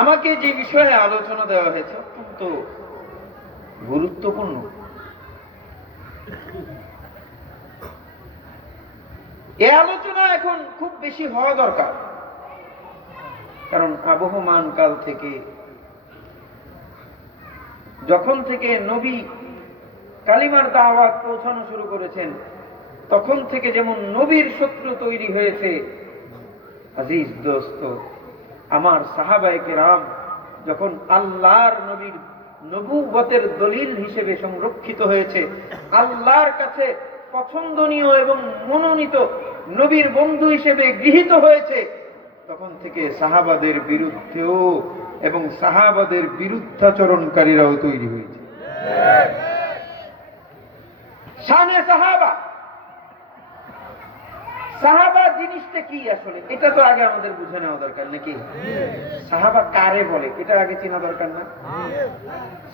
আমাকে যে বিষয়ে আলোচনা দেওয়া হয়েছে অত্যন্ত গুরুত্বপূর্ণ। এই আলোচনা এখন খুব বেশি হওয়া দরকার, কারণ আবহমান কাল থেকে, যখন থেকে নবী কালিমার দাওয়াত পৌঁছানো শুরু করেছেন, তখন থেকে যেমন নবীর শত্রু তৈরি হয়েছে, আজিজ দোস্ত, আমার সাহাবায়ে কেরাম যখন আল্লাহর নবীর নবুয়তের দলিল হিসেবে সংরক্ষিত হয়েছে, আল্লাহর কাছে পছন্দনীয় এবং মনোনীত নবীর বন্ধু হিসেবে গৃহীত হয়েছে, তখন থেকে সাহাবাদের বিরুদ্ধেও এবং সাহাবাদের বিরুদ্ধাচরণকারীরাও তৈরি হয়েছে। শানে সাহাবা, সাহাবা জিনিসটা কি আসলে, এটা তো আগে আমাদের বুঝে নেওয়া দরকার নাকি? সাহাবা কারে বলে এটা আগে চেনা দরকার না?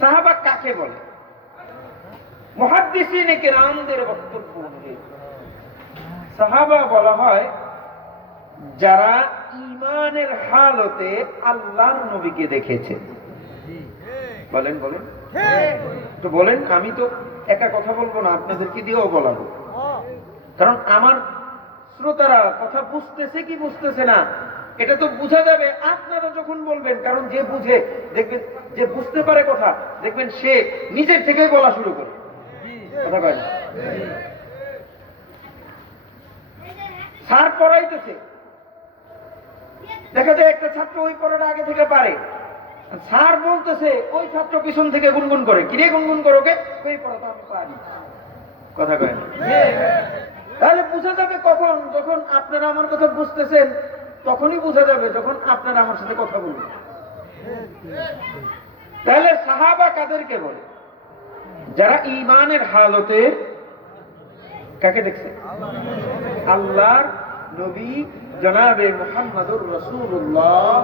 সাহাবা কাকে বলে? মুহাদ্দিসিনে কেরামদের বক্তব্য অনুযায়ী সাহাবা বলা হয় যারা ঈমানের হালতে আল্লাহর নবীকে দেখেছে। বলেন বলেন তো বলেন, আমি তো একা কথা বলবো না, আপনাদেরকে দিয়েও বলাবো, কারণ আমার শ্রোতারা কথা বুঝতেছে কি বুঝতেছে না এটা তো বোঝা যাবে আপনারা যখন বলবেন, কারণ যে বুঝে দেখবেন, যে বুঝতে পারে কথা দেখবেন সে নিজের থেকেই বলা শুরু করে। কথা বলেন, স্যার পড়াইতেছে, দেখা যায় একটা ছাত্র ওই পড়াটা আগে থেকে পারে, স্যার বলতেছে, ওই ছাত্র পিছন থেকে গুনগুন করে, কিরে গুনগুন করো কে, ওই পড়াটা আমি পারি। কথা কয়, তাহলে বোঝা যাবে কখন, যখন আপনারা আমার কথা বুঝতেছেন, তখনই বোঝা যাবে যখন আপনারা আমার সাথে কথা বলবেন। তাহলে সাহাবা কাদেরকে বলে? যারা ঈমানের হালতে কাকে দেখছে? আল্লাহর নবী জনাবে মুহাম্মদুর রাসূলুল্লাহ।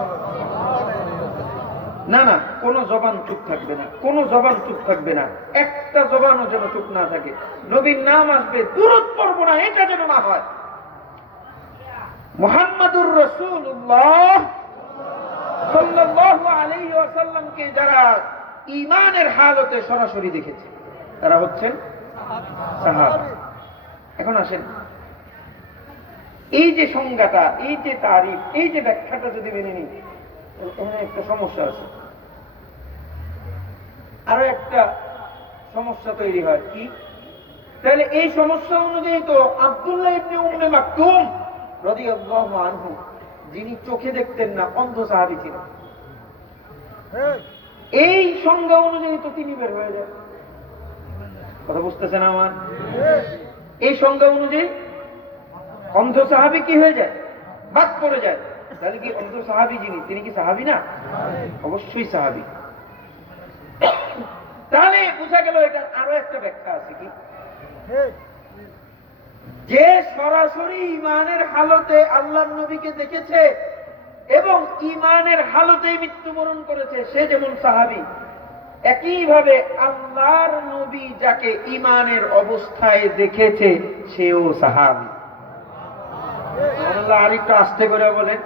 না না, কোন জবান চুপ থাকবে না, কোন জবান চুপ থাকবে না, একটা জবানও যেন চুপ না থাকে। নবীর নাম আসবে, দুরূদ পড়ব না, এটা যেন না হয়। মুহাম্মদুর রাসূলুল্লাহ সাল্লাল্লাহু আলাইহি ওয়াসাল্লামকে যারা ঈমানের হালতে সরাসরি দেখেছে তারা হচ্ছেন সাহাবা। এখন আসেন, এই যে সংজ্ঞাটা, এই যে তারিফ, এই যে ব্যাখ্যাটা যদি মেনে নিই, এখানে একটা সমস্যা আছে। আরো একটা সমস্যা তৈরি হয় কি? তাহলে এই সমস্যা অনুযায়ী তো আব্দুল্লাহ ইবনে উম্মে মাকতুম রাদিয়াল্লাহু আনহু, যিনি চোখে দেখতেন না, অন্ধ সাহাবী ছিলেন, এই সংজ্ঞা অনুযায়ী তো তিনি বের হয়ে যায়। কথা বুঝতেছেন আমার? এই সংজ্ঞা অনুযায়ী অন্ধ সাহাবী কি হয়ে যায়? বাদ পড়ে যায়। তাহলে কি অন্ধ সাহাবী যিনি, তিনি কি সাহাবী না? অবশ্যই সাহাবী। তাহলে বোঝা গেল এটা আরো একটা ব্যাখ্যা আছে কি, যে সরাসরি ঈমানের হালতে আল্লাহর নবীকে দেখেছে এবং ঈমানের হালতেই মৃত্যুবরণ করেছে, সে যেমন সাহাবী, একইভাবে আল্লাহর নবী যাকে ঈমানের অবস্থায় দেখেছে সেও সাহাবী। আল্লাহ আরেকটু আস্তে করে বলেন।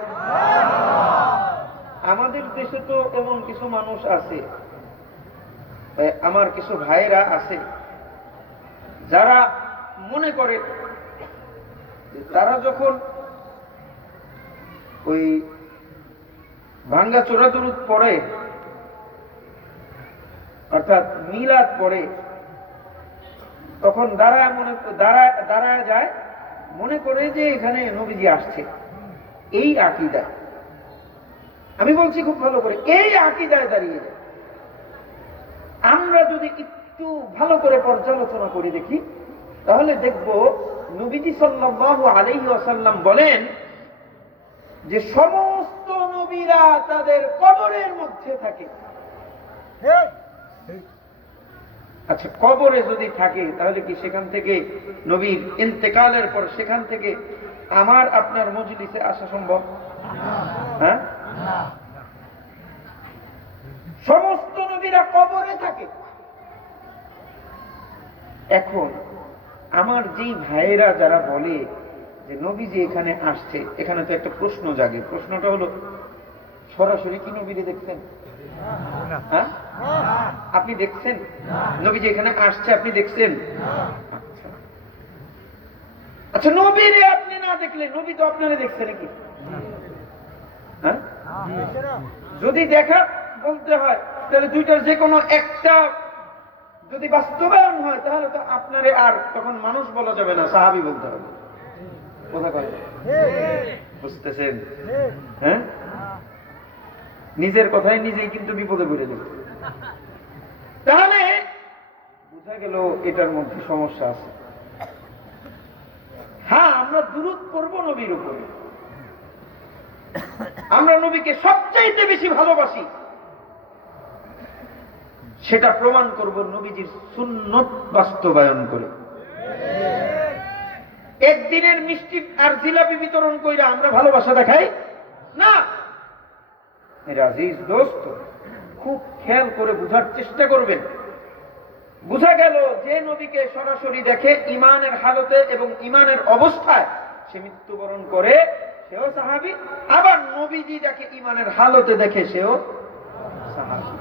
আমাদের দেশে তো এমন কিছু মানুষ আছে, আমার কিছু ভাইরা আছে, যারা মনে করে তারা যখন ওই ভাঙ্গা চোরা দুরূদ পড়ে, অর্থাৎ মিলাদ পড়ে, তখন দাঁড়ায় যায়, মনে করে যে এখানে নবীজি আসছে। এই আকীদা, আমি বলছি খুব ভালো করে, এই আকীদায় দাঁড়িয়ে যায়। আমরা যদি একটু ভালো করে পর্যালোচনা করে দেখি, তাহলে দেখব নবীজি সাল্লাল্লাহু আলাইহি ওয়াসাল্লাম বলেন যে সমস্ত নবীরা তাদের কবরের মধ্যে থাকে। আচ্ছা, কবরে যদি থাকে তাহলে কি সেখান থেকে নবীর ইন্তেকালের পর সেখান থেকে আমার আপনার মজলিসে আসা সম্ভব? হ্যাঁ, সমস্ত নবীরা কবরে থাকে। এখন আমার যেই ভাইয়েরা যারা বলে যে নবীজি এখানে আসছে, এখানে তো একটা প্রশ্ন জাগে। প্রশ্নটা হলো, সরাসরি কি নবীরে দেখছেন? হ্যাঁ, আপনি দেখছেন? নবী যে এখানে আসছে আপনি দেখছেন? আচ্ছা, নবীরে আপনি না দেখলে নবী তো আপনারা দেখছে নাকি? হ্যাঁ, যদি দেখা বলতে হয় তাহলে দুইটার যে কোনো একটা যদি বাস্তবায়ন হয় তাহলে তো আপনারে আর তখন মানুষ বলা যাবে না, সাহাবী বলতে হবে। কথা কয় বুঝতেছেন? হ্যাঁ, নিজের কথাই নিজেই কিন্তু বিপদে পড়ে যাবে। তাহলে বোঝা গেল এটার মধ্যে সমস্যা আছে। হ্যাঁ, আমরা দুরূদ পড়ব নবীর উপরে, আমরা নবীকে সবচাইতে বেশি ভালোবাসি, সেটা প্রমাণ করব নবীজির সুন্নত বাস্তবায়ন করে। একদিনের মিষ্টি আর জিলাপি বিতরণ কইরা আমরা ভালোবাসা দেখাই না। মেরে আজিজ দোস্ত, খুব খেয়াল করে বুঝার চেষ্টা করবেন। বুঝা গেল যে নবীকে সরাসরি দেখে ইমানের হালতে এবং ইমানের অবস্থায় সে মৃত্যুবরণ করে, সেও সাহাবী। আবার নবীজি যাকে ইমানের হালতে দেখে সেও সাহাবী।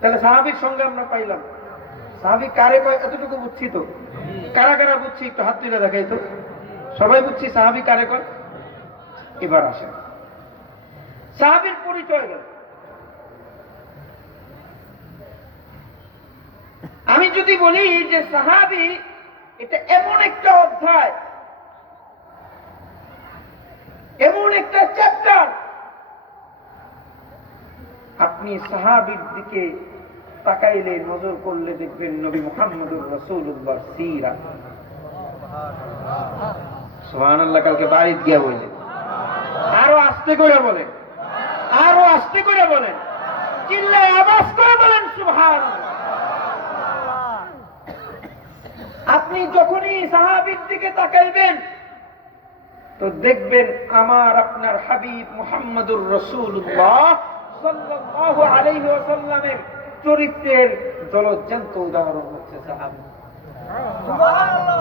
তাহলে সাহাবীর সঙ্গে আমরা পাইলাম। সাহাবী কারে কয় এতটুকু বুঝছি তো? কারা কারা বুঝছি একটু হাত তুলে দেখাই তো। সবাই বুঝছি সাহাবী কারে কয়? এবার আসেন সাহাবীর পরিচয় গেল। আমি যদি বলি যে সাহাবী এটা এমন একটা অধ্যায়, এমন একটা চ্যাপ্টার, আপনি সাহাবীর দিকে তাকাইলে নজর করলে দেখবেন নবী মুহাম্মদুর রাসূলুল্লাহর সিরাত। সুবহানাল্লাহ। কালকে বাড়িতে গিয়া বললেন, আরো আস্তে করে বলেন, আরো আস্তে করে বলেন, চিল্লায় আওয়াজ করে বলেন সুবহানাল্লাহ। আপনি যখনই সাহাবীর দিকে তাকাইবেন তো দেখবেন আমার আপনার হাবিব মুহাম্মদুর রাসূলুল্লাহ সাল্লাল্লাহু আলাইহি ওয়াসাল্লামের চরিত্রের জলজ্যান্ত উদাহরণ হচ্ছে সাহাবী। সুবহানাল্লাহ।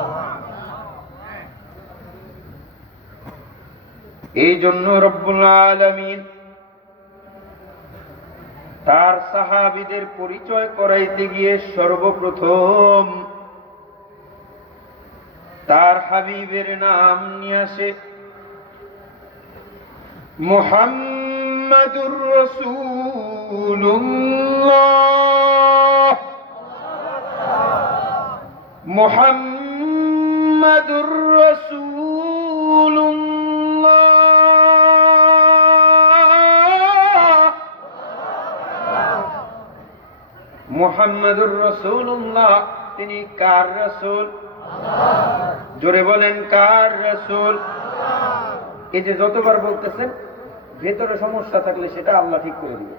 এই জন্য রব্বুল আলামিন তার সাহাবীদের পরিচয় করাইতে গিয়ে সর্বপ্রথম তার হাবিবের নাম নিয়ে আসে মুহাম্মাদুর রাসূলুল্লাহ। মুহাম্মাদুর রাসূলুল্লাহ। মুহাম্মাদুর রাসূলুল্লাহ তিনি কার রাসূল? জোরে বলেন কার রাসূল? এই যে যতবার বলতেছেন ভেতরে সমস্যা থাকলে সেটা আল্লাহ ঠিক করে দিবে।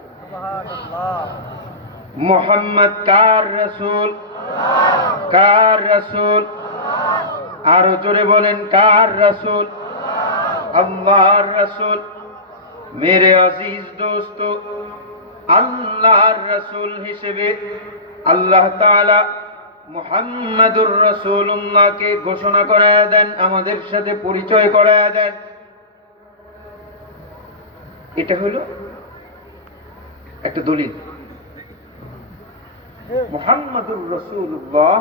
মুহাম্মদ কার রাসূল? কার রাসূল? আরো জোরে বলেন কার রাসূল? আল্লাহর রাসূল। মেরে আজিজ দোস্ত, আল্লাহর রাসূল হিসেবে আল্লাহ তাআলা মুহাম্মাদুর রাসূলুল্লাহকে ঘোষণা করায়া দেন, আমাদের সাথে পরিচয় করায়া দেন। এটা হলো একটা দলিল, মুহাম্মাদুর রাসূলুল্লাহ,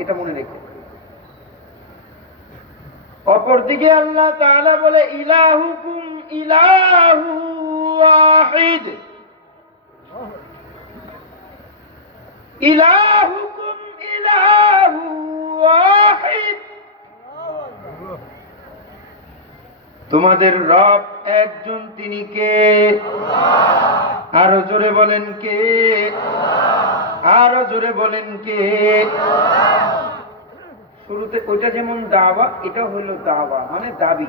এটা মনে রেখে। অপরদিকে আল্লাহ তাআলা বলে ইলাহুকুম ইলাহু ওয়াহিদ। ইলাহুকুম ইলাহু ওয়াহিদ। তোমাদের রব একজন, তিনি কে? আরো জোরে বলেন কে? আরো জোরে বলেন কে? শুরুতে ওইটা যেমন দাওয়া, এটা হলো দাওয়া মানে দাবি।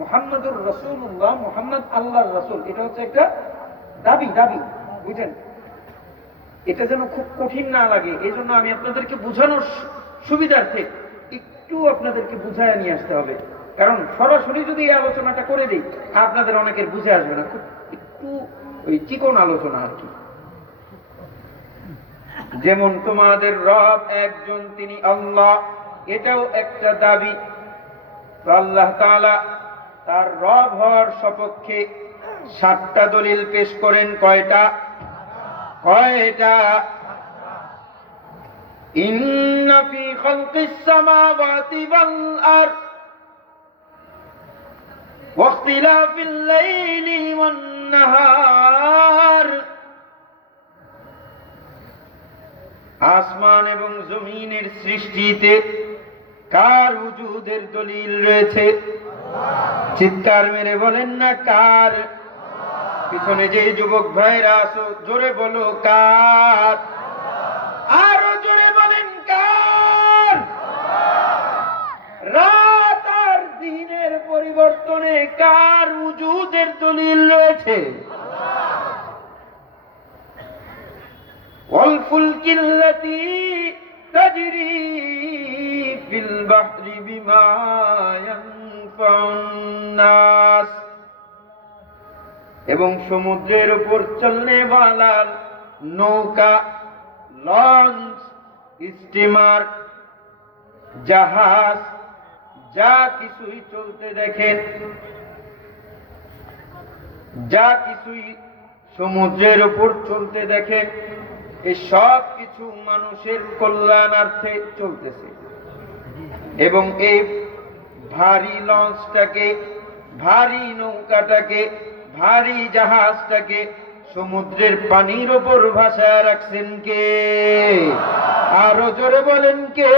মুহাম্মাদুর রাসূলুল্লাহ, মুহাম্মদ আল্লাহর রাসূল, এটা হচ্ছে একটা দাবি। দাবি বুঝেন? এটা যেন খুব কঠিন না লাগে, এই জন্য আমি আপনাদেরকে বোঝানোর সুবিধার্থে একটু আপনাদেরকে বুঝায় নিয়ে আসতে হবে। কারণ সরাসরি যদি এই আলোচনাটা করে দিই আপনাদের অনেকের বুঝে আসবে না, খুব একটু ওই চিকন আলোচনা আর কি। যেমন তোমাদের রব একজন, তিনি আল্লাহ, এটাও একটা দাবি। তো আল্লাহ তাআলা তার রব হওয়ার সপক্ষে 7টা দলিল পেশ করেন। কয়টা? ইন্না ফি খালকিস সামাওয়াতি ওয়াল আরদ ওয়া ইখতিলাফিল লাইলি ওয়ান নাহার, আসমান এবং জমিনের সৃষ্টিতে কার উজুদের দলিল রয়েছে? চিৎকার মেরে বলেন না কার? পিছনে যে যুবক ভাইরা আছো জোরে বলো কার? আরো জোরে বলেন কার? রাত আর দিনের পরিবর্তনে কার উজুদের দলিল রয়েছে? ওয়াল ফুলকিল্লাতী তাজরি ফিল বাহরি বিমা ইয়ানফাউন নাস, এবং সমুদ্রের উপর চলনেওয়ালা নৌকা, লঞ্চ, স্টিমার, জাহাজ, যা কিছুই চলতে দেখেন, যা কিছুই সমুদ্রের উপর চলতে দেখেন, এই সব কিছু মানুষের কল্যাণার্থে চলতেছে। এবং এই ভারী লঞ্চটাকে, ভারী নৌকাটাকে, ভারী জাহাজটাকে সমুদ্রের পানির উপর ভাসায় রাখছেন কে? আরো জোরে বলেন কে?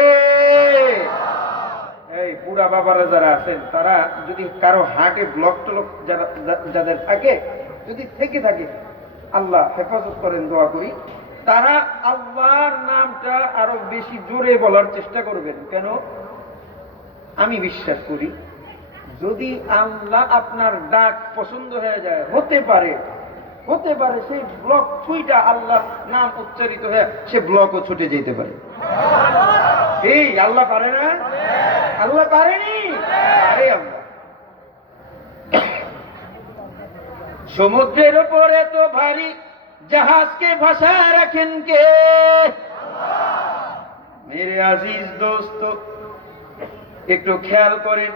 এই বুড়া বাবারা যারা আছেন, তারা যদি কারো হার্টে ব্লক টলক যাদের থাকে, যদি থেকে থাকে, আল্লাহ হেফাজত করেন, দোয়া করি, তারা আল্লাহর নামটা আরো বেশি জোরে বলার চেষ্টা করবেন। কেন? আমি বিশ্বাস করি, যদি আল্লাহ আপনার ডাক পছন্দ হয়ে যায়, হতে পারে সেই ব্লক ছুঁইটা আল্লাহর নাম উচ্চারিত হয়ে সে ব্লকও ছুটে যেতে পারে। এই আল্লাহ পারে না? আল্লাহ পারেনি? আরে আল্লাহ। সমুদ্রের উপর এত ভারী জাহাজকে ভাসায় রাখেন কে? মেরে আজিজ দোস্ত, একটু খেয়াল করেন,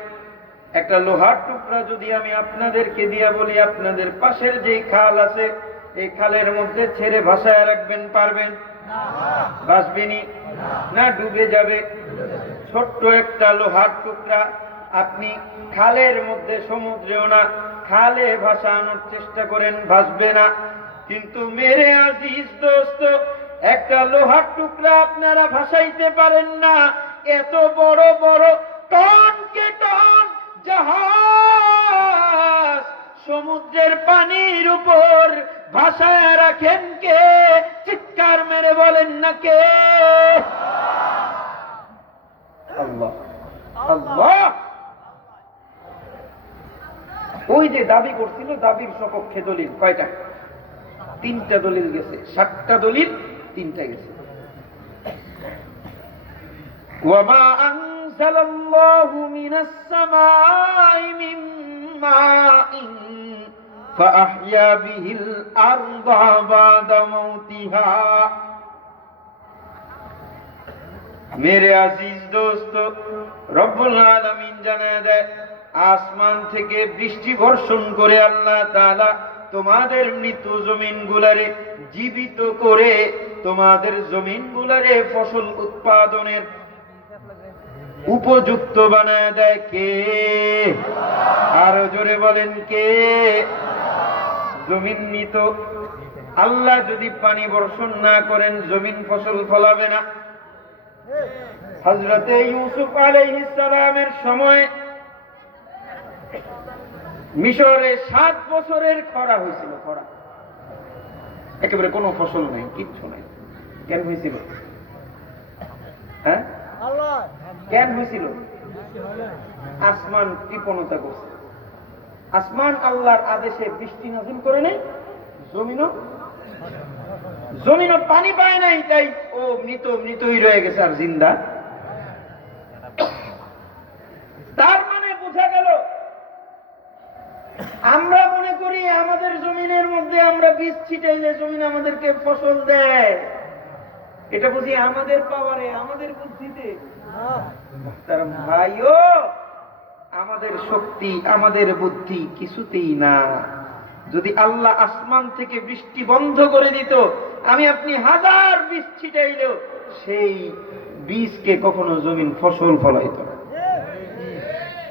একটা লোহার টুকরা যদি আমি আপনাদেরকে দিয়া বলি, আপনাদের পাশের যে খাল আছে, এই খালের মধ্যে ছেড়ে ভাসায় রাখবেন, পারবেন? ভাসবেনি না, ডুবে যাবে। ছোট্ট একটা লোহার টুকরা আপনি খালের মধ্যে, সমুদ্রেও না, খালে ভাসানোর চেষ্টা করেন, ভাসবে না। কিন্তু মেরে আজিজ দোস্ত, একটা লোহার টুকরা আপনারা ভাসাইতে পারেন না। এত বড় বড় টনকে টন জাহাজ সমুদ্রের পানির উপর ভাসায় রাখেন কে? চিৎকার মেরে বলেন না কে? আল্লাহ। আল্লাহ। ওই যে দাবি করছিল, দাবির সপক্ষে দলিল কয়টা? 3টা দলিল গেছে। 7টা দলিল 3টা গেছে। ওয়ামা আনজালাল্লাহু মিনাস সামাই মিন মাইন ফাআহইয়া বিহিল আরদা বাদা মাউতিহা। মেরে আজিজ দোস্ত, রব্বুল আলামিন জানায় দেয়, আসমান থেকে বৃষ্টি বর্ষণ করে আল্লাহ তাআলা তোমাদের মৃত জমিনগুলারে জীবিত করে, তোমাদের জমিনগুলারে ফসল উৎপাদনের উপযুক্ত বানায় দেয় কে? আরো জোরে বলেন কে? জমিন মৃত, আল্লাহ যদি পানি বর্ষণ না করেন, জমিন ফসল ফলাবে না। হযরতে ইউসুফ আলাইহিস সালামের সময় মিশরে 7 বছরের খরা হয়েছিল। খরা, একেবারে কোনো ফসল নাই, কিচ্ছু নাই। কেন হয়েছিল? হ্যাঁ, কেন হয়েছিল? আসমান কৃপণতা করছে। আসমান আল্লাহর আদেশে বৃষ্টি নাযিল করে নাই, জমিনও পানি পায় নাই, তাই ও মৃতই রয়ে গেছে, আর জিন্দা। তার মানে বোঝা গেল, আমরা মনে করি আমাদের জমিনের মধ্যে আমরা বীজ ছিটাইলে জমিন আমাদেরকে ফসল দেয়, এটা বুঝি আমাদের পাওয়ারে, আমাদের বুদ্ধিতে। ভাইও, আমাদের শক্তি, আমাদের বুদ্ধি কিছুতেই না। যদি আল্লাহ আসমান থেকে বৃষ্টি বন্ধ করে দিত, আমি আপনি হাজার বীজ ছিটাইলেও সেই বীজকে কখনো জমিন ফসল ফলাইত না।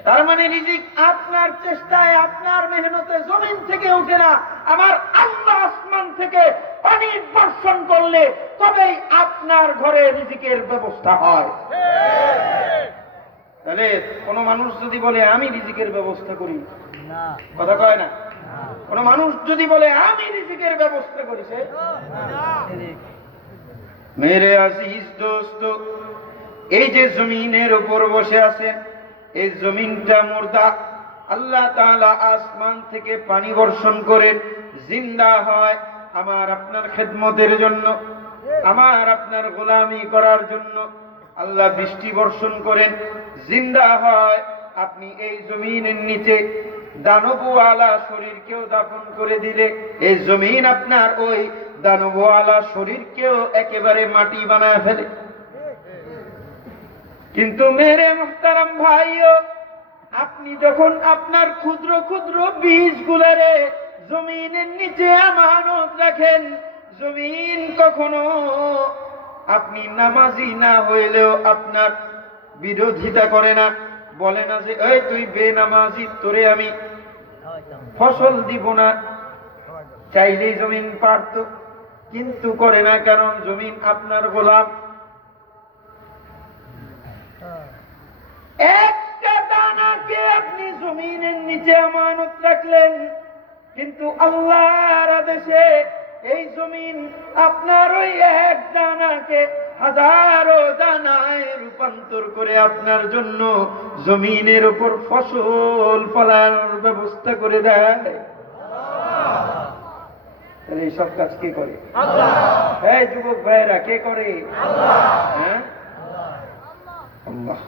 তার মানে রিজিক আপনার চেষ্টায়, আপনার মেহনতে জমিন থেকে উঠে না, আমার আল্লাহ আসমান থেকে পানি বর্ষণ করলে তবেই আপনার ঘরে রিজিকের ব্যবস্থা হয়। তাহলে কোন মানুষ যদি বলে আমি রিজিকের ব্যবস্থা করি, কথা কয় না। কোন মানুষ যদি বলে আমি রিজিকের ব্যবস্থা করি, সে মেরে আজিজ দোস্ত, এই যে জমিনের উপর বসে আছেন, এই জমিনটা মুর্দা। আল্লাহ তাআলা আসমান থেকে পানি বর্ষণ করে জিন্দা হয় আমার আপনার খেদমতের জন্য, আমার আপনার গোলামি করার জন্য। আল্লাহ বৃষ্টি বর্ষণ করেন, জিন্দা হয়। আপনি এই জমিনের নিচে দানবওয়ালা শরীরকেও দাফন করে দিলে এই জমিন আপনার ওই দানবওয়ালা শরীরকেও একেবারে মাটি বানায় ফেলে। কিন্তু মেরে মুহতারাম ভাইও, আপনি যখন আপনার ক্ষুদ্র ক্ষুদ্র বীজগুলোরে জমিনের নিচে আমানত রাখেন, জমিন কখনো আপনি নামাজি না হইলেও আপনার বিরোধিতা করে না, বলে না যে এই তুই বেনামাজি, তোরে আমি ফসল দিব না। চাইলেই জমিন পারত, কিন্তু করে না, কারণ জমিন আপনার গোলাম। একটা দানাকে আপনি জমিনের নিচে আমানত রাখলেন, কিন্তু আল্লাহর আদেশে এই জমিন আপনার ওই এক দানাকে হাজারো দানায় রূপান্তর করে আপনার জন্য জমিনের উপর ফসল ফলানোর ব্যবস্থা করে দেয়। তাহলে এই সব কাজ কে করে? হ্যাঁ যুবক ভাইয়েরা, কে করে? হ্যাঁ, আল্লাহ।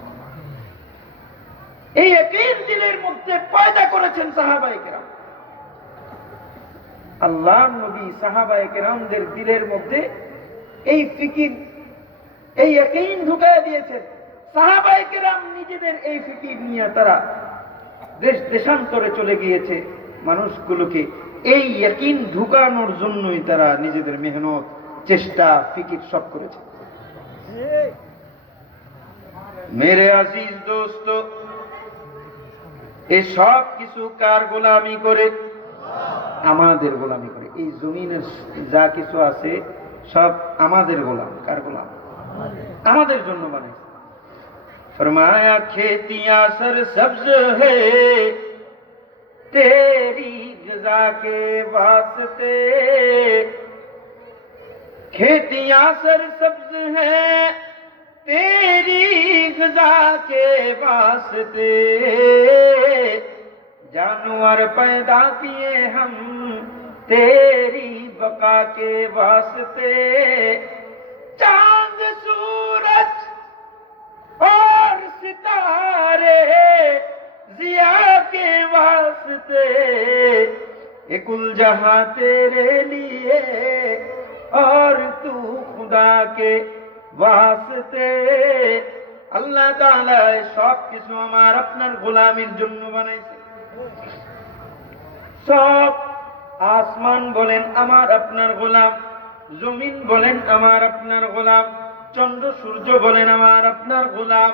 এই ইয়াকিন দিলের মধ্যে পয়দা করেছেন সাহাবায়ে কেরাম। আল্লাহর নবী সাহাবায়ে কেরামদের দিলের মধ্যে এই ফিকির, এই ইয়াকিন ঢুকাইয়া দিয়েছেন। সাহাবায়ে কেরাম নিজেদের এই ফিকির নিয়ে তারা দেশ দেশান্তরে চলে গিয়েছে। মানুষগুলোকে এই ইয়াকিন ঢুকানোর জন্যই তারা নিজেদের মেহনত, চেষ্টা, ফিকির সব করেছে। মেরে আজিজ দোস্ত, এই সব কিছু কার গোলামি করে? আমাদের গোলামি করে। এই জমিনের যা কিছু আছে সব আমাদের গোলাম। কার গোলাম? আমাদের জন্য বানাইছে। ফরমায়া খেতিয়াं सरसब्ज है तेरी गजा के वास्ते, खेतियां सरसब्ज है तेरी गजा के वास्ते, जानवर पैदा किए हम तेरी बका के वास्ते, चांद सूरज और सितारे जिया के वास्ते, ये कुल जहां तेरे लिए और तू खुदा के वास्ते। আল্লাহ তাআলা সব কিছু আমার আপনার গোলামির জন্য বানাইছে। সব আসমান বলেন আমার আপনার গোলাম, জমিন বলেন আমার আপনার গোলাম, চন্দ্র সূর্য বলেন আমার আপনার গোলাম,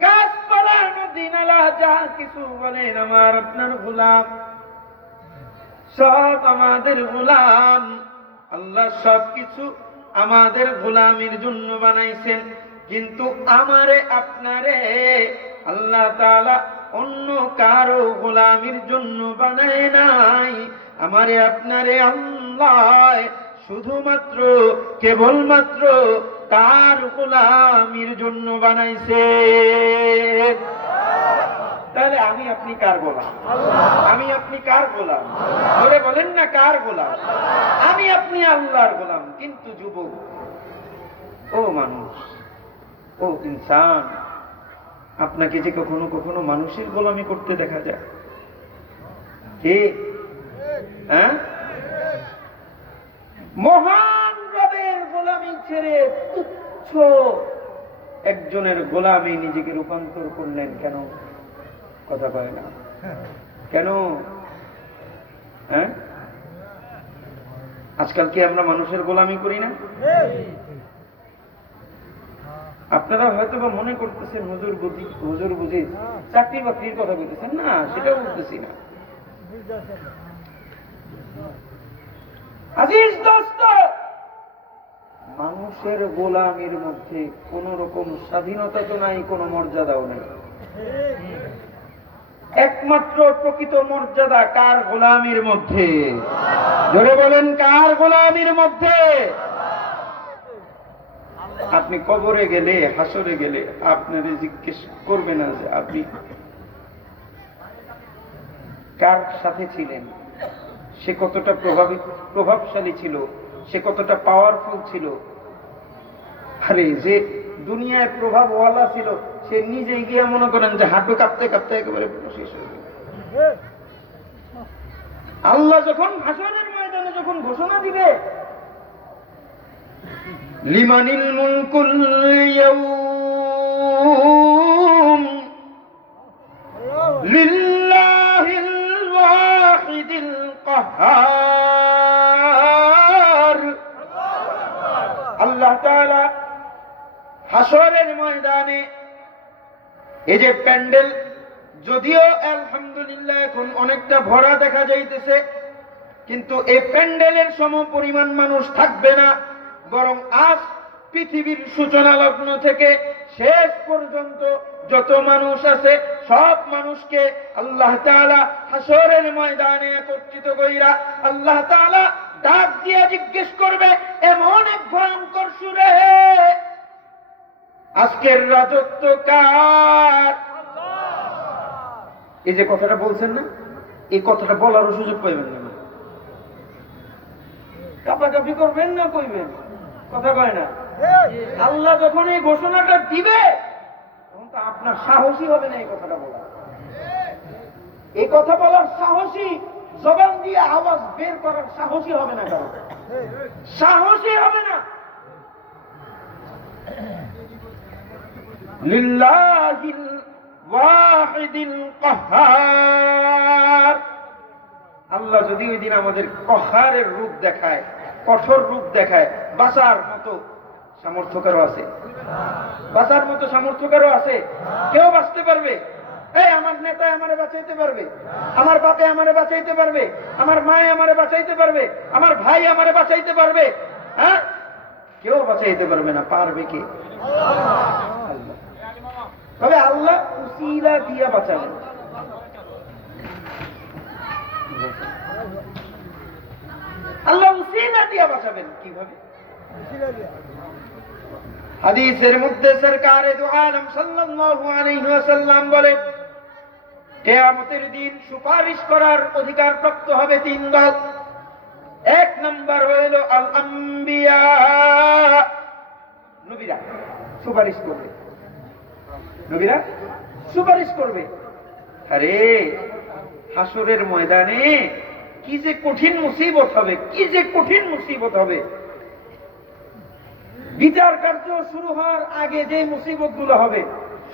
গাছপালা নদী নালা যা কিছু বলেন আমার আপনার গোলাম, সব আমাদের গোলাম। আল্লাহ সব কিছু আমাদের গোলামির জন্য বানাইছেন। কিন্তু আমারে আপনারে আল্লাহ তাআলা অন্য কারো গোলামির জন্য বানায় নাই। আমারে আপনারে আল্লাহ শুধুমাত্র কেবলমাত্র তার গোলামির জন্য বানাইছে। তাহলে আমি আপনি কার গোলাম? আমি আপনি কার গোলাম? ধরে বলেন না কার গোলাম? আমি আপনি আল্লাহর গোলাম। কিন্তু যুবক, ও মানুষ, ও ইনসান, আপনাকে যে কখনো কখনো মানুষের গোলামি করতে দেখা যায়? কে? হ্যাঁ, মহান রবের গোলামি ছেড়ে তুচ্ছ একজনের গোলামি নিজেকে রূপান্তর করলেন কেন? কথা কয় না কেন? হ্যাঁ, আজকাল কি আমরা মানুষের গোলামি করি না? আপনারা হয়তো বা মনে করতেছেন হুজুর বুঝি চাকরি বাকরির কথা বলতেছেন। না, সেটাও বলতেছি না। আজিজ দোস্ত, মানুষের গোলামির মধ্যে কোন রকম স্বাধীনতা তো নাই, কোন মর্যাদাও নাই। একমাত্র প্রকৃত মর্যাদা কার গোলামির মধ্যে? জোরে বলেন, কার গোলামির মধ্যে? আপনি কবরে গেলে, হাসরে গেলে আপনারে জিজ্ঞেস করবে না যে আপনি কার সাথে ছিলেন, সে কতটা প্রভাবশালী ছিল, সে কতটা পাওয়ারফুল ছিল। আরে যে দুনিয়ায় প্রভাবওয়ালা ছিল, সে নিজে গিয়ে মনে করেন যে হাঁটু কাঁপতে কাঁপতে একেবারে শেষ হয়ে গেল। আল্লাহ যখন হাসরের ময়দানে যখন ঘোষণা দিবে, লিমানিল মুলকুল ইয়াউম লিল্লাহিল ওয়াহিদিল কাহ্হার। আল্লাহ তাআলা হাসরের ময়দানে এই যে প্যান্ডেল, যদিও আলহামদুলিল্লাহ এখন অনেকটা ভরা দেখা যাইতেছে, কিন্তু এই প্যান্ডেলের সম পরিমাণ মানুষ থাকবে না, বরং আজ পৃথিবীর সূচনা লগ্ন থেকে শেষ পর্যন্ত যত মানুষ আছে সব মানুষকে আল্লাহ তাআলা হাসরের ময়দানে একত্রিত কইরা আল্লাহ তাআলা ডাক দিয়ে জিজ্ঞেস করবে এমন এক ভয়ঙ্কর সুরে, আজকের রাজত্ব কার? এই যে কথাটা বলছেন না, এই কথাটা বলারও সুযোগ পাইবেন না। কাপাকাপি করবেন না, কইবেন, কথা কয় না। আল্লাহ যখন এই ঘোষণাটা দিবে, তখন তো আপনার সাহসী হবে না এই কথাটা বলা। এই কথা বলার সাহসী, জবান দিয়ে আওয়াজ বের করার সাহসী হবে না, কারণ সাহসী হবে না। লিল্লাহিল ওয়াহিদিল কাহ্হার। আল্লাহ যদি ওই দিন আমাদের কহারের রূপ দেখায়, কঠোর রূপ দেখায়, বাঁচার মতো সামর্থ্য কারো আছে? বাঁচার মতো সামর্থ্য কারো আছে? কেউ বাঁচতে পারবে? এই আমার নেতা আমারে বাঁচাইতে পারবে? আমার বাপে আমারে বাঁচাইতে পারবে? আমার মায়ে আমারে বাঁচাইতে পারবে? আমার ভাই আমারে বাঁচাইতে পারবে? হ্যাঁ, কেউ বাঁচাইতে পারবে না। পারবে কে? আল্লাহ। তবে আল্লাহ উসিলা দিয়া বাঁচাবেন। আল্লাহ উসিলা দিয়া বাঁচাবেন। কিভাবে? হাদিসের মধ্যে সরকারে দু আলম সাল্লাল্লাহু আলাইহি ওয়াসাল্লাম বলেন, কিয়ামতের দিন সুপারিশ করার অধিকার প্রাপ্ত হবে তিন দল। এক নাম্বার হইল আল আম্বিয়া, নবীরা সুপারিশ করবে। নবীরা সুপারিশ করবে। আরে হাসরের ময়দানে কি যে কঠিন মুসিবত হবে, কি যে কঠিন মুসিবত হবে। বিচার কার্য শুরু হওয়ার আগে যে মুসিবত গুলো হবে,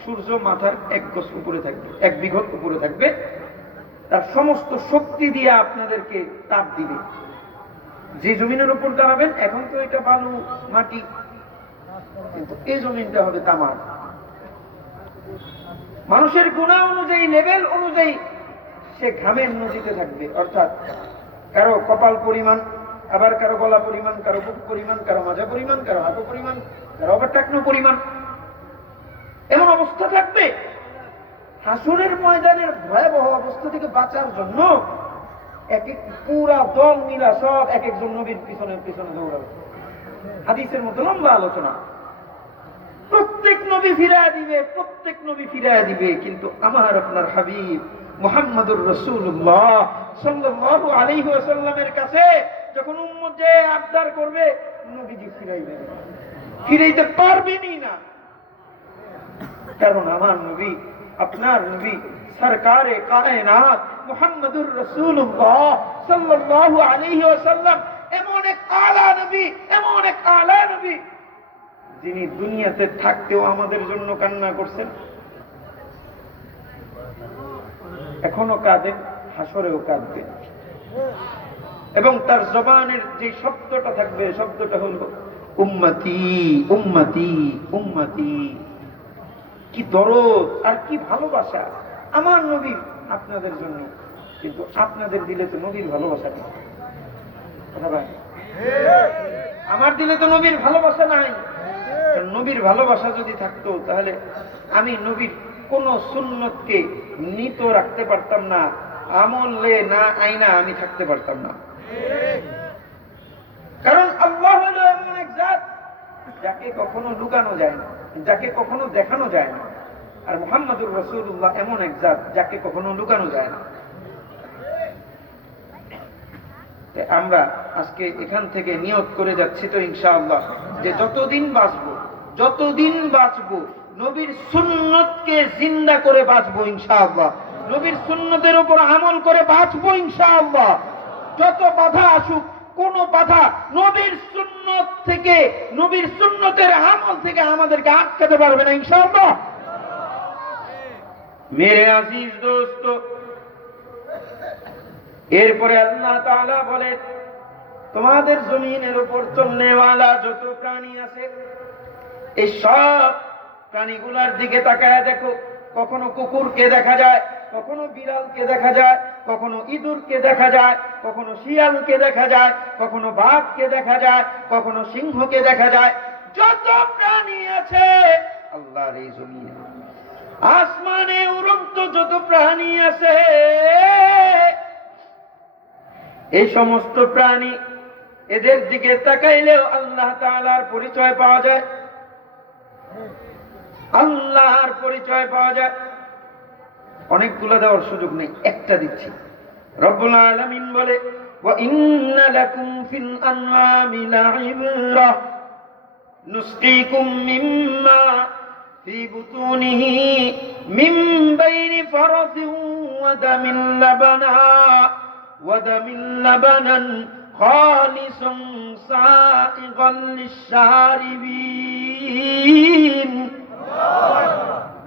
সূর্য মাথার এক গজ উপরে থাকবে, এক বিঘত উপরে থাকবে, তার সমস্ত শক্তি দিয়ে আপনাদেরকে তাপ দিবে। যে জমিনের উপর দাঁড়াবেন, এখন তো এটা বালু মাটি, কিন্তু এই জমিনটা হবে তামার। মানুষের গুনাহ অনুযায়ী, লেভেল অনুযায়ী সে ঘামের নদীতে থাকবে, অর্থাৎ কারো কপাল পরিমাণ, আবার কারো গলা পরিমাণ, কারো বুক পরিমাণ, কারো মাজা পরিমাণ, কারো হাঁটু পরিমাণ, কারো আবার টাকনো পরিমাণ, এমন অবস্থা থাকবে। হাসরের ময়দানের ভয়াবহ অবস্থা থেকে বাঁচার জন্য এক এক পুরা দল মিলা সব এক একজন নবীর পিছনে পিছনে দৌড়াবে। হাদিসের মধ্যে লম্বা আলোচনা। প্রত্যেক নবী ফিরায়া দিবে, প্রত্যেক নবী ফিরায়া দিবে, কিন্তু আমার আপনার হাবিব মুহাম্মদুর রাসূলুল্লাহ সাল্লাল্লাহু আলাইহি ওয়াসাল্লামের কাছে যখন উম্মত যে আবদার করবে, নবীজি ফিরাইবেন, ফিরাইতে পারবেনই না। কারণ আমার নবী, আপনার নবী, সরকারে কায়নাত মুহাম্মদুর রাসূলুল্লাহ সাল্লাল্লাহু আলাইহি ওয়াসাল্লাম এমন এক আলা নবী, এমন এক আলা নবী, যিনি দুনিয়াতে থাকতেও আমাদের জন্য কান্না করছেন। এখনো কাঁদেন, হাসরেও কাঁদবেন। এবং তার জবানের যে শব্দটা থাকবে, শব্দটা হলো উম্মতি উম্মতি উম্মতি। কি দরদ আর কি ভালোবাসা আমার নবী আপনাদের জন্য, কিন্তু আপনাদের দিলে তো নবীর ভালোবাসা নেই। আমার দিলে তো নবীর ভালোবাসা নাই। নবীর ভালোবাসা যদি থাকতো তাহলে আমি নবীর কোন সুন্নতকে নিত রাখতে পারতাম না, আমলে না আইনা আমি থাকতে পারতাম না। কারণ আল্লাহ হলো এমন এক জাত যাকে কখনো লুকানো যায় না, যাকে কখনো দেখানো যায় না। আর মুহাম্মদুর রাসূলুল্লাহ এমন এক জাত যাকে কখনো লুকানো যায় না। আমরা আজকে এখান থেকে নিয়ত করে যাচ্ছি তো ইনশাআল্লাহ যে যতদিন বাঁচবো নবীর সুন্নতকে জিন্দা করে বাঁচবো ইনশাআল্লাহ, নবীর সুন্নতের উপর আমল করে বাঁচবো ইনশাআল্লাহ। যত বাধা আসুক, কোন বাধা নবীর সুন্নত থেকে, নবীর সুন্নতের আমল থেকে আমাদেরকে আটকাতে পারবে না ইনশাআল্লাহ। মেরে আজিজ দোস্ত, এরপরে আল্লাহ তাআলা বলেন তোমাদের জমিনের উপর চলনেওয়ালা যত প্রাণী আছে এই সব প্রাণীগুলার দিকে তাকায় দেখো। কখনো কুকুরকে দেখা যায়, কখনো বিড়ালকে দেখা যায়, কখনো ইঁদুরকে দেখা যায়, কখনো শিয়ালকে দেখা যায়, কখনো বাঘকে দেখা যায়, কখনো সিংহকে দেখা যায়। যত প্রাণী আছে আল্লাহর এই জমিনে, আসমানে উড়ন্ত যত প্রাণী আছে, এই সমস্ত প্রাণী এদের দিকে তাকাইলেও আল্লাহ তাআলার পরিচয় পাওয়া যায়, আল্লাহর পরিচয় পাওয়া যায়। অনেকগুলো দেওয়ার সুযোগ নেই, একটা দিচ্ছি। রব্বুল আলামিন বলে ওয়া ইন্না লাকুম ফিল আনআমি লাইবরা নুসকিকুম মিম্মা ফি বুতুনিহি মিন বাইনি ফারাসিন ওয়া দামিন লাবানান খালিসান সাইগান লিশ-শারিবিন।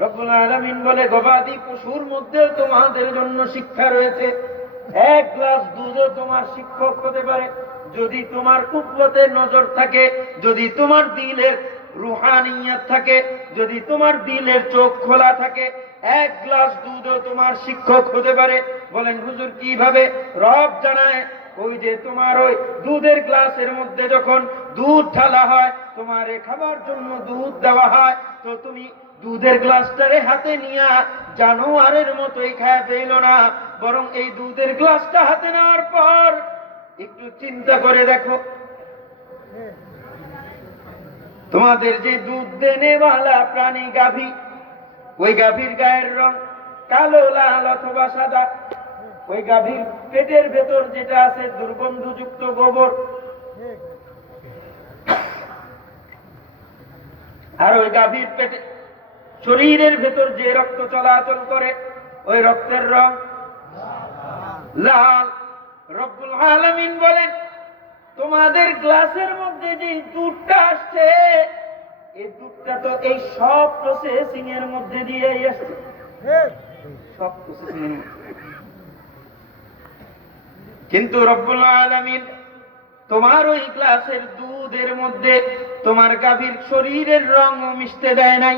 রব্বুল আলামিন বলে গবাদি পশুর মধ্যে তোমাদের জন্য শিক্ষা রয়েছে। এক গ্লাস দুধও তোমার শিক্ষক হতে পারে যদি তোমার কুদরতে নজর থাকে, যদি তোমার দিলের রুহানিয়ত থাকে, যদি তোমার দিলের চোখ খোলা থাকে। এক গ্লাস দুধও তোমার শিক্ষক হতে পারে। বলেন হুজুর কিভাবে? রব জানায় ওই যে তোমার ওই দুধের গ্লাসের মধ্যে যখন দুধ ঢালা হয়, তোমারে খাবার জন্য দুধ দেওয়া হয়, তো তুমি দুধের গ্লাসটারে হাতে নিয়ে জানোয়ারের মতোই খায় ফেল না, বরং এই দুধের গ্লাসটা হাতে নেওয়ার পর একটু চিন্তা করে দেখো তোমাদের যে দুধ দেনেওয়ালা প্রাণী গাভী, ওই গাভীর গায়ের রং কালো, লাল অথবা সাদা। ওই গাভীর পেটের ভেতর যেটা আছে দুর্গন্ধযুক্ত গোবর, আর ওই গাভীর পেটে শরীরের ভেতর যে রক্ত চলাচল করে ওই রক্তের রং লাল। রব্বুল আলামিন বলেন তোমাদের গ্লাসের মধ্যে যে দুধটা আসছে, এই দুধটা তো এই সব প্রসেসিং এর মধ্যে দিয়ে আসছে, সব প্রসেসিং এর মধ্যে। কিন্তু রব্বুল আলামিন তোমার ওই গ্লাসের দুধের মধ্যে তোমার গাভীর শরীরের রঙও মিশতে দেয় নাই।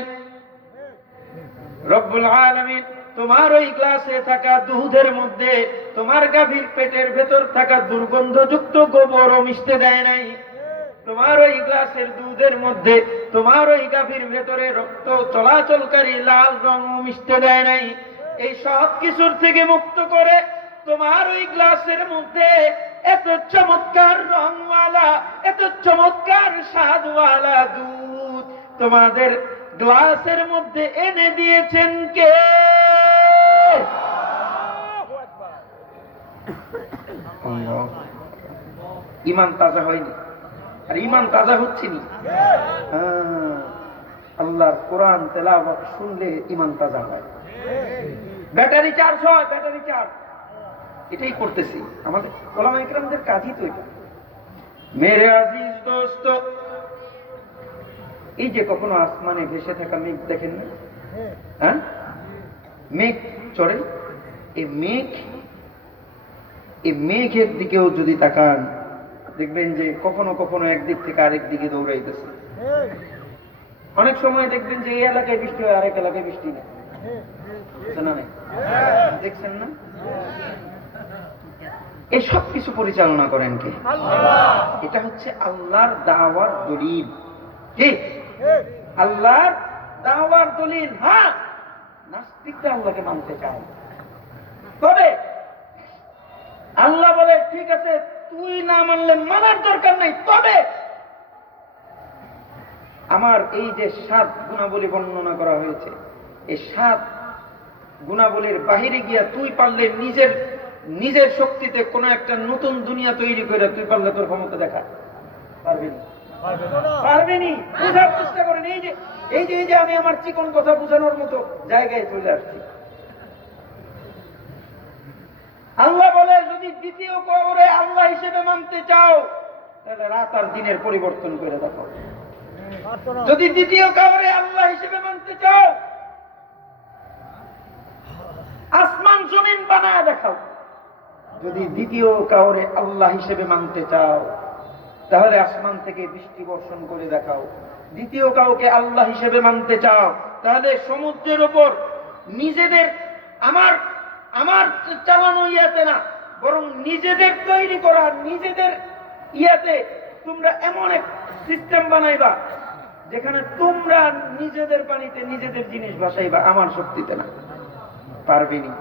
রব্বুল আলামিন তোমার ওই গ্লাসে থাকা দুধের মধ্যে তোমার গাভীর পেটের ভেতর থাকা দুর্গন্ধযুক্ত গোবরও মিশতে দেয় নাই। তোমার ওই গ্লাসের দুধের মধ্যে তোমার ওই গাভীর ভেতরে রক্ত চলাচলকারী লাল রঙও মিশতে দেয় নাই। এই সব কিছুর থেকে মুক্ত করে তোমার ওই গ্লাসের মধ্যে এত চমৎকার রংওয়ালা, এত চমৎকার স্বাদওয়ালা দুধ তোমাদের গ্লাসের মধ্যে এনে দিয়েছেন কে? ইমান তাজা হয়নি, আর ইমান তাজা হচ্ছে নি। আল্লাহর কোরআন তেলাওয়াত শুনলে ইমান তাজা হয়, ব্যাটারি চার্জ হয়, ব্যাটারি চার্জ। এটাই করতেছি, আমাদের ওলামা ইকরামদের কাজই তো এটা। মেরে আজিজ দোস্ত, এই যে কখনো আসমানে ভেসে থাকা মেঘ দেখেন না? হ্যাঁ, মেঘ চড়ে, এই মেঘের দিকেও যদি তাকান, দেখবেন যে কখনো কখনো একদিক থেকে আরেক দিকে দৌড়াইতেছে। অনেক সময় দেখবেন যে এই এলাকায় বৃষ্টি হয়, আরেক এলাকায় বৃষ্টি নেই। দেখছেন না? এই সব কিছু পরিচালনা করেন কে? এটা হচ্ছে আল্লাহর দাওয়ার দলিল। কি আল্লাহর দাওয়ার দলিল? হ্যাঁ, নাস্তিকরা আল্লাহকে মানতে চায়, তবে আল্লাহ বলে ঠিক আছে তুই না মানলে মানার দরকার নাই, তবে আমার এই যে 7 গুণাবলী বর্ণনা করা হয়েছে, এই 7 গুণাবলীর বাহিরে গিয়া তুই পারলে নিজের শক্তিতে কোন একটা নতুন দুনিয়া তৈরি করে তুই পারলে তোর ক্ষমতা দেখা পারবেনি। বোঝার চেষ্টা করেন। এই যে আমি আমার চিকন কথা বোঝানোর মতো জায়গায় চলে আসছি। আল্লাহ বলে যদি দ্বিতীয় কবরে আল্লাহ হিসেবে মানতে চাও তাহলে রাত আর দিনের পরিবর্তন করে দেখো। যদি দ্বিতীয় কবরে আল্লাহ হিসেবে মানতে চাও আসমান জমিন বানায় দেখাও। যদি দ্বিতীয় কাউরে আল্লাহ হিসেবে মানতে চাও তাহলে আসমান থেকে বৃষ্টি বর্ষণ করে দেখাও। দ্বিতীয় কাউকে আল্লাহ হিসেবে মানতে চাও তাহলে সমুদ্রের উপর নিজেদের আমার চালানো ইয়াতে না, বরং নিজেদের তৈরি করা নিজেদের ইয়াতে তোমরা এমন এক সিস্টেম বানাইবা যেখানে তোমরা নিজেদের পানিতে নিজেদের জিনিস ভাসাইবা, আমার শক্তিতে না। পারবেনি,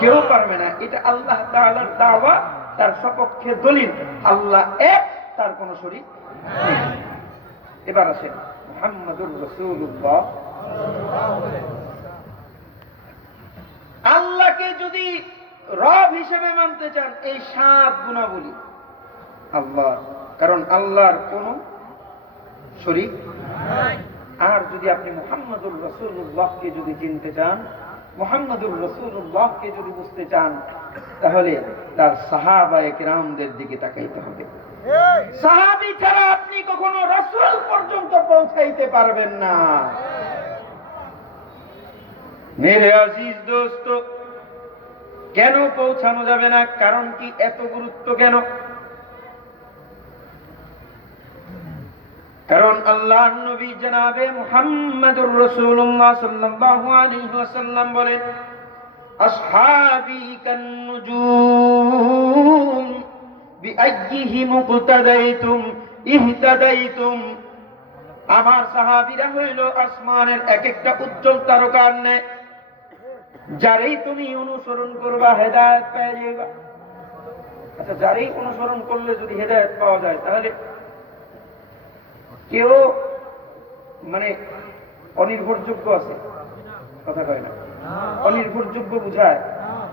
কেউ পারবে না। এটা আল্লাহ তাআলার দাওয়া, তার সপক্ষে দলিল। আল্লাহ এক, তার কোন শরীক নেই। এবার আসেন মুহাম্মাদুর রাসূলুল্লাহ। আল্লাহকে যদি রব হিসেবে মানতে চান এই 7 গুণাবলী আল্লাহ, কারণ আল্লাহর কোন শরীক নাই। আর যদি আপনি মুহাম্মাদুর রাসূলুল্লাহকে যদি চিনতে চান, মুহাম্মাদুর রাসূলুল্লাহকে যদি বুঝতে চান, তাহলে তার সাহাবায়ে কেরামদের দিকে তাকাইতে হবে। সাহাবী ছাড়া আপনি কখনো রাসূল পর্যন্ত পৌঁছাইতে পারবেন না। মেরে আজিজ দোস্ত, কেন পৌঁছানো যাবে না? কারণ কি এত গুরুত্ব কেন? কারণ আল্লাহর নবী জনাবে মুহাম্মদুর রাসূলুল্লাহ সাল্লাল্লাহু আলাইহি ওয়াসাল্লাম বলেন, আসহাবী কান্নুজুম বিআইয়িহিম মুক্তাদাইতুম ইহতাদাইতুম। আমার সাহাবীরা হইল আসমানের এক একটা উজ্জ্বল তারকার ন্যায়, যারই তুমি অনুসরণ করবা হেদায়েত পেয়ে যাবে। আচ্ছা, যারই অনুসরণ করলে যদি হেদায়েত পাওয়া যায়, তাহলে কেউ মানে অনির্ভরযোগ্য আছে? কথা কয় না। অনির্ভরযোগ্য বুঝায়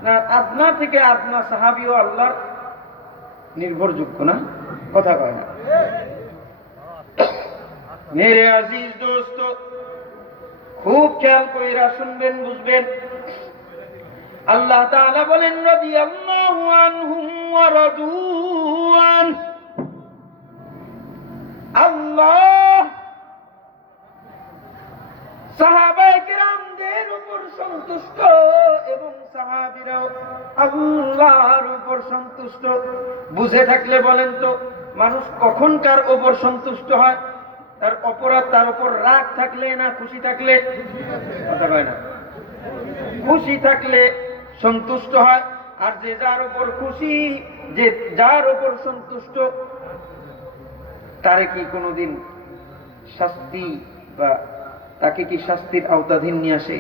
না, আদনা থেকে আদনা সাহাবীও আল্লাহর নির্ভরযোগ্য না? কথা কয় না। মেরে আজিজ দোস্ত, খুব খেয়াল কইরা শুনবেন, বুঝবেন। আল্লাহ তাআলা বলেন, রাদিয়াল্লাহু আনহুম ওয়া রাদু আন। আল্লাহ সাহাবায়ে কেরামদের উপর সন্তুষ্ট এবং সাহাবীরাও আল্লাহর উপর সন্তুষ্ট। বুঝে থাকলে বলেন তো, মানুষ কখন কার উপর সন্তুষ্ট হয়? তার অপরাধ, তার উপর রাগ থাকলে না খুশি থাকলে? কথা কয় না। খুশি থাকলে সন্তুষ্ট হয়। আর যে যার উপর খুশি, যে যার উপর সন্তুষ্ট, তারে কি কোনোদিন শাস্তি বা তাকে কি শাস্তির আওতাধীন নিয়ে আসে?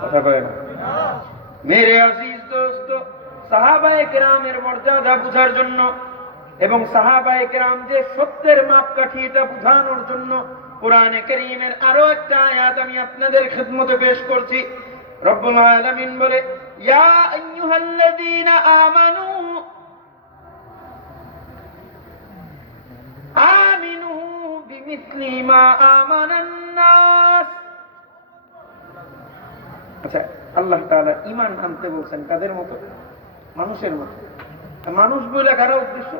কথা কয় না। মেরে আজিজ দোস্ত, সাহাবায়ে কেরামের মর্যাদা বুঝার জন্য এবং সাহাবায়ে কেরাম যে সত্যের মাপকাঠি এটা বোঝানোর জন্য কোরআনে কারীমের আরো একটা আয়াত আমি আপনাদের খিদমতে পেশ করছি। রব্বুল আলামিন বলে, ইয়া আইয়ুহাল্লাযীনা আমানু আমিনু বিমিসলি মা আমানান নাস। আচ্ছা, আল্লাহ তাআলা ঈমান আনতে বলছেন কাদের মতো? মানুষের মতো। মানুষ বলে কারো উদ্দেশ্য?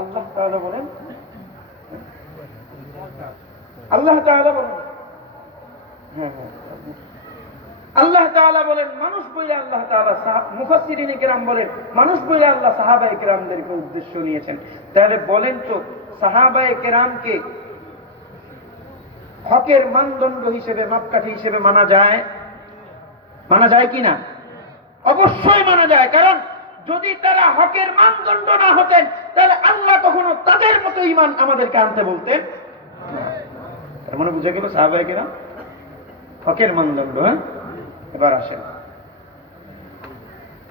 আল্লাহ তাআলা বলেন, আল্লাহ তাআলা বলেন, হ্যাঁ, আল্লাহ তাআলা বলেন মানুষ বলে আল্লাহ তাআলা, মুফাসসিরিনে কেরাম বলেন মানুষ বলে আল্লাহ সাহাবায়ে কেরামদেরকে উদ্দেশ্য নিয়েছেন। তাহলে বলেন তো সাহাবায়ে কেরামকে হকের মানদণ্ড হিসেবে, মাপকাঠি হিসেবে মানা যায়? মানা যায় কিনা? অবশ্যই মানা যায়। কারণ যদি তারা হকের মানদণ্ড না হতেন তাহলে আল্লাহ কখনো তাদের মতো ঈমান আমাদেরকে আনতে বলতেন। তার মানে বুঝে গেল সাহাবায়ে কেরাম হকের মানদণ্ড। হ্যাঁ, এবার আসেন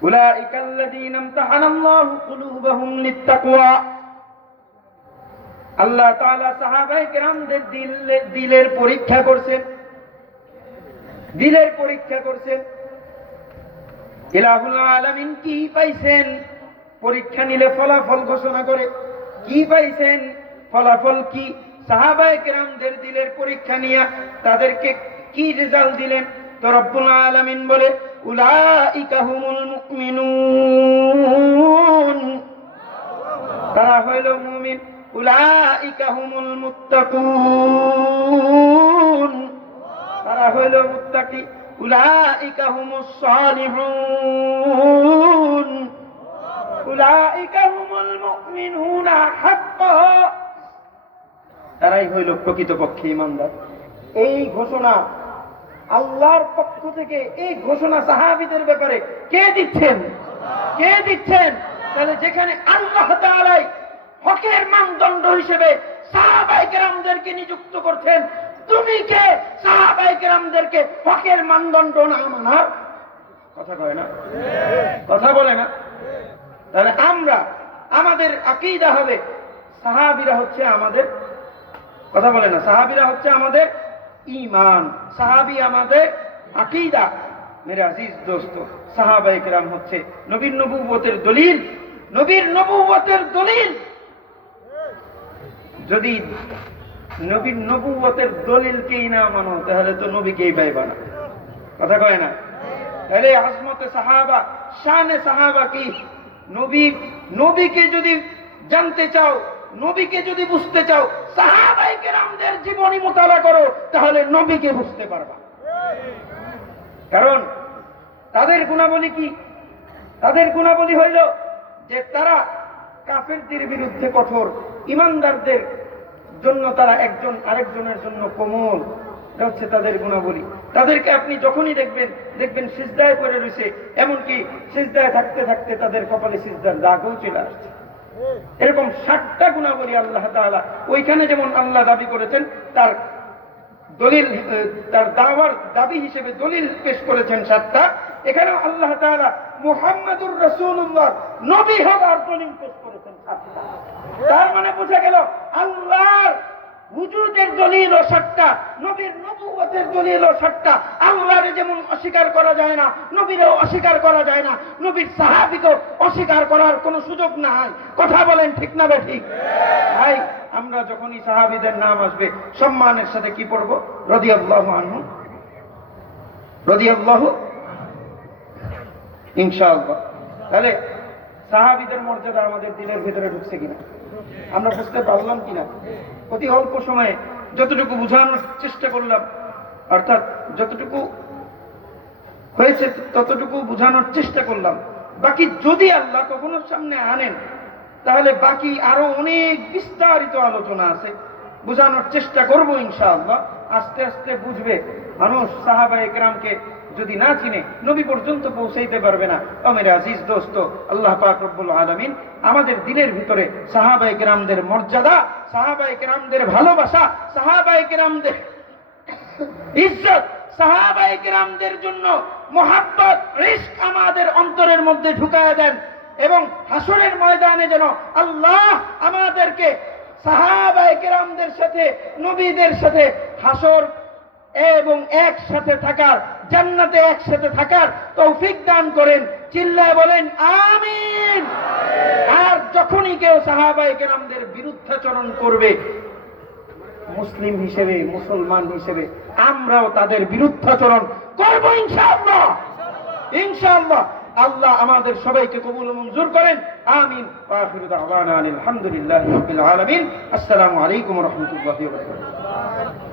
উলাইকাল্লাযীনা ইমতাহানাল্লাহু কুলুবাহুম লিত্তাকওয়া। আল্লাহ তাআলা সাহাবায়ে কেরামদের দিলের পরীক্ষা করছেন, দিলের পরীক্ষা করছেন। ইলাহুল আলামিন কি পাইছেন? পরীক্ষা নিলে ফলাফল ঘোষণা করে। কি পাইছেন? ফলাফল কি? সাহাবায়ে কেরামদের দিলের পরীক্ষা নিয়ে তাদেরকে কি রেজাল্ট দিলেন? তো রব্বুল আলামিন বলে উলাইকা হুমুল মুমিনুন, তারা হইল মুমিন। উলাইকা হুমুল মুত্তাকুন, তারা হইল মুত্তাকি। উলাইকা হুমুস সালিহুন, উলাইকা হুমুল মুমিনুনা হাক্কান, তারাই হইল প্রকৃতপক্ষে ঈমানদার। এই ঘোষণা আল্লাহর পক্ষ থেকে, এই ঘোষণা সাহাবীদের ব্যাপারে কে দিচ্ছেন? কে দিচ্ছেন? তাহলে যেখানে আল্লাহ তাআলাই হকের মানদণ্ড হিসেবে সাহাবায়ে কেরামদেরকে নিযুক্ত করছেন, তুমি কে সাহাবায়ে কেরামদেরকে হকের মানদণ্ড না মানার? কথা কয় না, কথা বলে না। তাহলে আমরা, আমাদের আকীদা হবে সাহাবীরা হচ্ছে আমাদের, কথা বলে না, সাহাবীরা হচ্ছে আমাদের ঈমান, সাহাবী আমাদের আকীদা। মেরে আজিজ দোস্ত, সাহাবায়ে কেরাম হচ্ছে নবীর নবুয়তের দলিল, নবীর নবুয়তের দলিল। যদি নবীর নবুয়তের দলিলকেই না মানো তাহলে তো নবীকেই পাইবা না। কথা কয় না? তাহলে আজমতে সাহাবা, শানে সাহাবা কি? নবীকে যদি জানতে চাও, নবীকে যদি বুঝতে চাও, সাহাবায়ে কেরামদের জীবনী মুতালা করো, তাহলে নবীকে বুঝতে পারবা। কারণ তাদের গুণাবলী কি? তাদের গুণাবলী হইল যে তারা কাফেরদের বিরুদ্ধে কঠোর, ঈমানদারদের জন্য তারা একজন আরেকজনের জন্য কোমল। এটা হচ্ছে তাদের গুণাবলী। তাদেরকে আপনি যখনই দেখবেন সিজদায় পড়ে রয়েছে, এমনকি সিজদায় থাকতে থাকতে তাদের কপালে সিজদার দাগও চলে আসছে। এরকম 60টা গুণাবলী আল্লাহ তাআলা ওইখানে যেমন আল্লাহ দাবি করেছেন, তার দলিল, তার দাওয়ার দাবি হিসেবে দলিল পেশ করেছেন 7টা, এখানেও আল্লাহ তাআলা মুহাম্মাদুর রাসূলুল্লাহ নবী হওয়ার দলিল পেশ করেছেন 7টা। তার মানে বোঝা গেল আল্লাহর ওজুদের দলিল ও 7টা, নবীর নবুয়তের দলিল ও 7টা। আল্লাহরে যেমন অস্বীকার করা যায় না, নবীরেও অস্বীকার করা যায় না, নবীর সাহাবীকেও অস্বীকার করার কোনো সুযোগ নাই। কথা বলেন ঠিক না বেঠিক? ভাই, আমরা যখনই সাহাবীদের নাম আসবে সম্মানের সাথে কি পড়ব? রাদিয়াল্লাহু আনহু, রাদিয়াল্লাহু, ইনশাআল্লাহ। তাহলে সাহাবীদের মর্যাদা আমাদের দিলের ভিতরে ঢুকছে কিনা, আমরা বুঝতে পারলাম কিনা? অতি অল্প সময়ে যতটুকু বোঝানোর চেষ্টা করলাম, অর্থাৎ যতটুকু হয়েছে ততটুকু বোঝানোর চেষ্টা করলাম। বাকি যদি আল্লাহ কখনো সামনে আনেন তাহলে বাকি আরো অনেক বিস্তারিত আলোচনা আছে, বোঝানোর চেষ্টা করব ইনশাআল্লাহ। আস্তে আস্তে বুঝবে মানুষ। সাহাবায়ে কেরামকে যদি না চিনে নবী পর্যন্ত পৌঁছাইতে পারবে না। ও মেরে আজিজ দোস্ত, আল্লাহ পাক রব্বুল আলামিন আমাদের দিলের ভিতরে সাহাবায়ে কেরামদের মর্যাদা, সাহাবায়ে কেরামদের ভালোবাসা, সাহাবায়ে কেরামদের ইজ্জত, সাহাবায়ে কেরামদের জন্য মুহাব্বত, ইশক আমাদের অন্তরের মধ্যে ঢুকায়া দেন, এবং হাসরের ময়দানে যেন আল্লাহ আমাদেরকে সাহাবায়ে কেরামদের সাথে, নবীদের সাথে হাসর এবং একসাথে থাকার, জান্নাতে একসাথে থাকার তৌফিক দান করেন। চিল্লায় বলেন আমিন। আর যখনই কেউ সাহাবায়ে কেরামদের বিরুদ্ধাচরণ করবে, মুসলিম হিসেবে, মুসলমান হিসেবে আমরাও তাদের বিরুদ্ধাচরণ করব ইনশাআল্লাহ। ইনশাআল্লাহ আল্লাহ আমাদের সবাইকে কবুল ও মঞ্জুর করেন। আমিন। ওয়া আখিরু দাওয়ানা আলহামদুলিল্লাহি রাব্বিল আলামিন। আসসালামু আলাইকুম ওয়া রাহমাতুল্লাহি ওয়া বারাকাতুহু।